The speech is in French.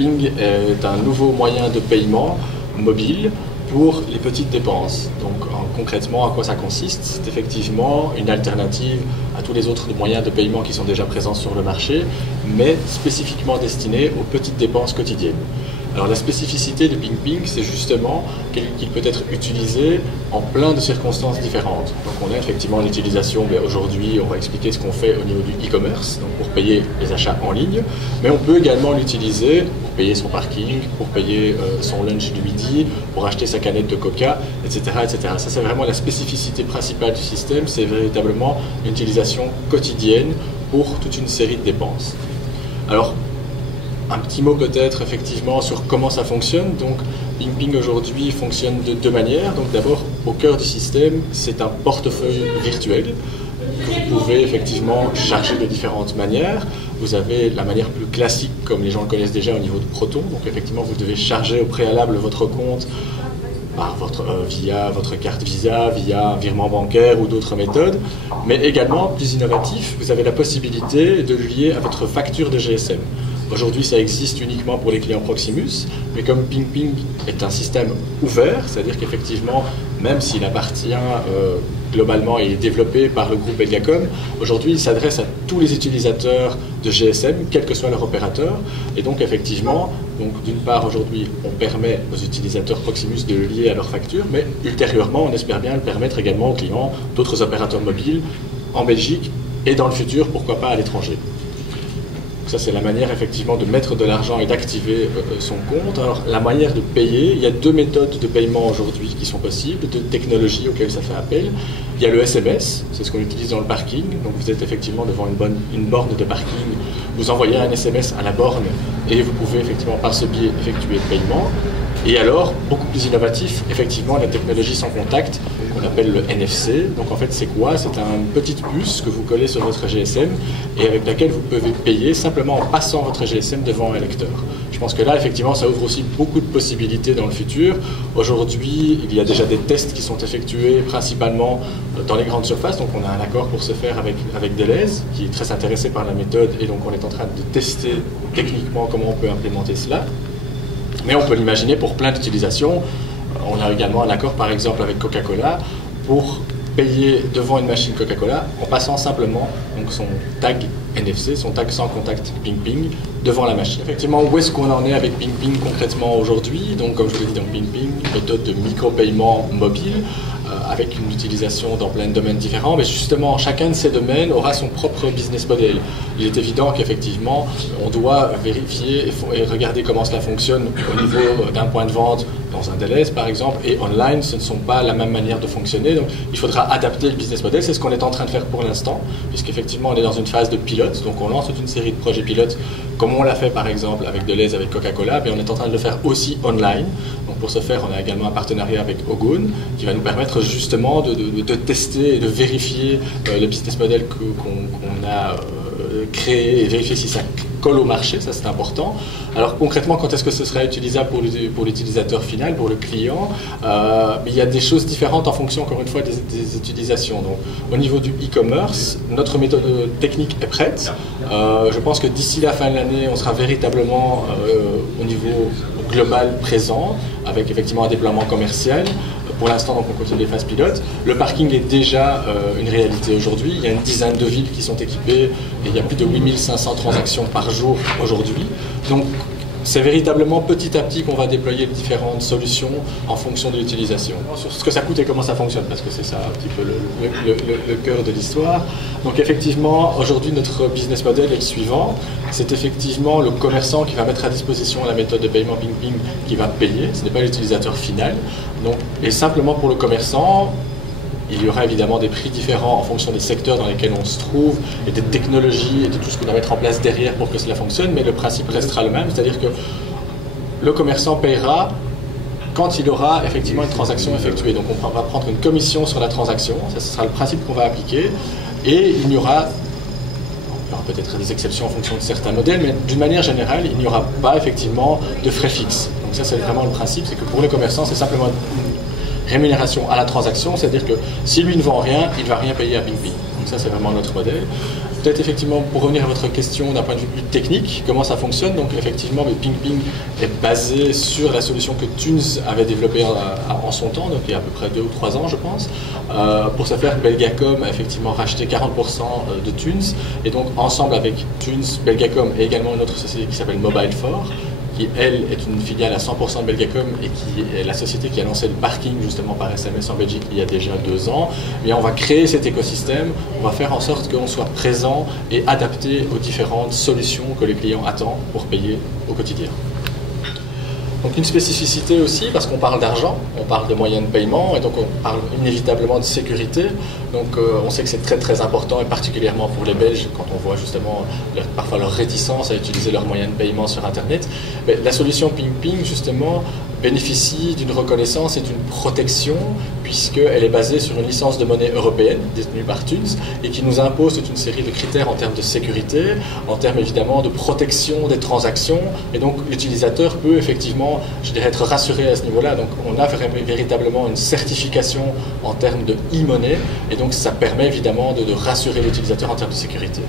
PingPing est un nouveau moyen de paiement mobile pour les petites dépenses. Donc concrètement, à quoi ça consiste? C'est effectivement une alternative à tous les autres moyens de paiement qui sont déjà présents sur le marché, mais spécifiquement destiné aux petites dépenses quotidiennes. Alors la spécificité de PingPing, c'est justement qu'il peut être utilisé en plein de circonstances différentes. Donc on a effectivement l'utilisation, aujourd'hui on va expliquer ce qu'on fait au niveau du e-commerce, donc pour payer les achats en ligne, mais on peut également l'utiliser pour payer son parking, pour payer son lunch du midi, pour acheter sa canette de coca, etc. etc. Ça c'est vraiment la spécificité principale du système, c'est véritablement une utilisation quotidienne pour toute une série de dépenses. Alors, un petit mot peut-être effectivement sur comment ça fonctionne. Donc PingPing aujourd'hui fonctionne de deux manières. Donc d'abord, au cœur du système, c'est un portefeuille virtuel que vous pouvez effectivement charger de différentes manières. Vous avez la manière plus classique, comme les gens le connaissent déjà au niveau de Proton. Donc effectivement, vous devez charger au préalable votre compte via votre carte Visa, via un virement bancaire ou d'autres méthodes. Mais également, plus innovatif, vous avez la possibilité de le lier à votre facture de GSM. Aujourd'hui, ça existe uniquement pour les clients Proximus, mais comme PingPing est un système ouvert, c'est-à-dire qu'effectivement, même s'il appartient globalement et est développé par le groupe Eliacom, aujourd'hui, il s'adresse à tous les utilisateurs de GSM, quel que soit leur opérateur. Et donc, effectivement, d'une part, aujourd'hui, on permet aux utilisateurs Proximus de le lier à leur facture, mais ultérieurement, on espère bien le permettre également aux clients d'autres opérateurs mobiles en Belgique et dans le futur, pourquoi pas à l'étranger. Ça, c'est la manière effectivement de mettre de l'argent et d'activer son compte. Alors, la manière de payer, il y a deux méthodes de paiement aujourd'hui qui sont possibles, deux technologies auxquelles ça fait appel. Il y a le SMS, c'est ce qu'on utilise dans le parking. Donc, vous êtes effectivement devant une borne de parking, vous envoyez un SMS à la borne et vous pouvez effectivement par ce biais effectuer le paiement. Et alors, beaucoup plus innovatif, effectivement, la technologie sans contact, qu'on appelle le NFC. Donc en fait, c'est quoi? C'est une petite puce que vous collez sur votre GSM et avec laquelle vous pouvez payer simplement en passant votre GSM devant un lecteur. Je pense que là, effectivement, ça ouvre aussi beaucoup de possibilités dans le futur. Aujourd'hui, il y a déjà des tests qui sont effectués principalement dans les grandes surfaces. Donc on a un accord pour se faire avec Deleuze, qui est très intéressé par la méthode, et donc on est en train de tester techniquement comment on peut implémenter cela. Mais on peut l'imaginer pour plein d'utilisations. On a également un accord, par exemple, avec Coca-Cola pour payer devant une machine Coca-Cola en passant simplement donc, son tag NFC, son tag sans contact PingPing, devant la machine. Effectivement, où est-ce qu'on en est avec PingPing concrètement aujourd'hui? Donc, comme je vous l'ai dit, dans PingPing, méthode de micro-paiement mobile, avec une utilisation dans plein de domaines différents, mais justement, chacun de ces domaines aura son propre business model. Il est évident qu'effectivement, on doit vérifier et regarder comment cela fonctionne au niveau d'un point de vente dans un Deleuze, par exemple, et online, ce ne sont pas la même manière de fonctionner, donc il faudra adapter le business model. C'est ce qu'on est en train de faire pour l'instant, puisqu'effectivement, on est dans une phase de pilote, donc on lance toute une série de projets pilotes, comme on l'a fait par exemple avec Deleuze, avec Coca-Cola, mais on est en train de le faire aussi online. Donc pour ce faire, on a également un partenariat avec Ogun, qui va nous permettre justement de tester et de vérifier le business model qu'on a créé et vérifier si ça colle au marché, ça c'est important. Alors concrètement, quand est-ce que ce sera utilisable pour l'utilisateur final, pour le client? Il y a des choses différentes en fonction, encore une fois, des utilisations. Donc, au niveau du e-commerce, notre méthode technique est prête. Je pense que d'ici la fin de l'année, on sera véritablement au niveau global présent, avec effectivement un déploiement commercial. Pour l'instant, donc, on continue les phases pilotes. Le parking est déjà une réalité aujourd'hui. Il y a une dizaine de villes qui sont équipées et il y a plus de 8500 transactions par jour aujourd'hui. Donc, c'est véritablement petit à petit qu'on va déployer différentes solutions en fonction de l'utilisation. Sur ce que ça coûte et comment ça fonctionne, parce que c'est ça un petit peu le cœur de l'histoire. Donc effectivement, aujourd'hui, notre business model est le suivant. C'est effectivement le commerçant qui va mettre à disposition la méthode de paiement PingPing qui va payer. Ce n'est pas l'utilisateur final. Donc, et simplement pour le commerçant, il y aura évidemment des prix différents en fonction des secteurs dans lesquels on se trouve et des technologies et de tout ce qu'on va mettre en place derrière pour que cela fonctionne, mais le principe restera le même, c'est-à-dire que le commerçant paiera quand il aura effectivement une transaction effectuée. Donc on va prendre une commission sur la transaction, ça ce sera le principe qu'on va appliquer, et il y aura peut-être des exceptions en fonction de certains modèles, mais d'une manière générale, il n'y aura pas effectivement de frais fixes. Donc ça c'est vraiment le principe, c'est que pour le commerçant, c'est simplement rémunération à la transaction, c'est-à-dire que si lui ne vend rien, il ne va rien payer à PingPing. Donc ça, c'est vraiment notre modèle. peut-être effectivement, pour revenir à votre question d'un point de vue plus technique, comment ça fonctionne. Donc effectivement, PingPing est basé sur la solution que Thunes avait développée en son temps, donc il y a à peu près 2 ou 3 ans je pense. Pour ce faire, Belgacom a effectivement racheté 40% de Thunes, et donc ensemble avec Thunes, Belgacom et également une autre société qui s'appelle Mobile4, qui elle est une filiale à 100% de Belgacom et qui est la société qui a lancé le parking justement par SMS en Belgique il y a déjà 2 ans. Et on va créer cet écosystème, on va faire en sorte qu'on soit présent et adapté aux différentes solutions que les clients attendent pour payer au quotidien. Donc une spécificité aussi, parce qu'on parle d'argent, on parle de moyens de paiement, et donc on parle inévitablement de sécurité. Donc on sait que c'est très très important, et particulièrement pour les Belges, quand on voit justement parfois leur réticence à utiliser leurs moyens de paiement sur Internet. Mais la solution PingPing, justement, bénéficie d'une reconnaissance et d'une protection, puisqu'elle est basée sur une licence de monnaie européenne détenue par Thunes et qui nous impose toute une série de critères en termes de sécurité, en termes évidemment de protection des transactions, et donc l'utilisateur peut effectivement, je dirais, être rassuré à ce niveau-là. Donc on a véritablement une certification en termes de e-money, et donc ça permet évidemment de rassurer l'utilisateur en termes de sécurité.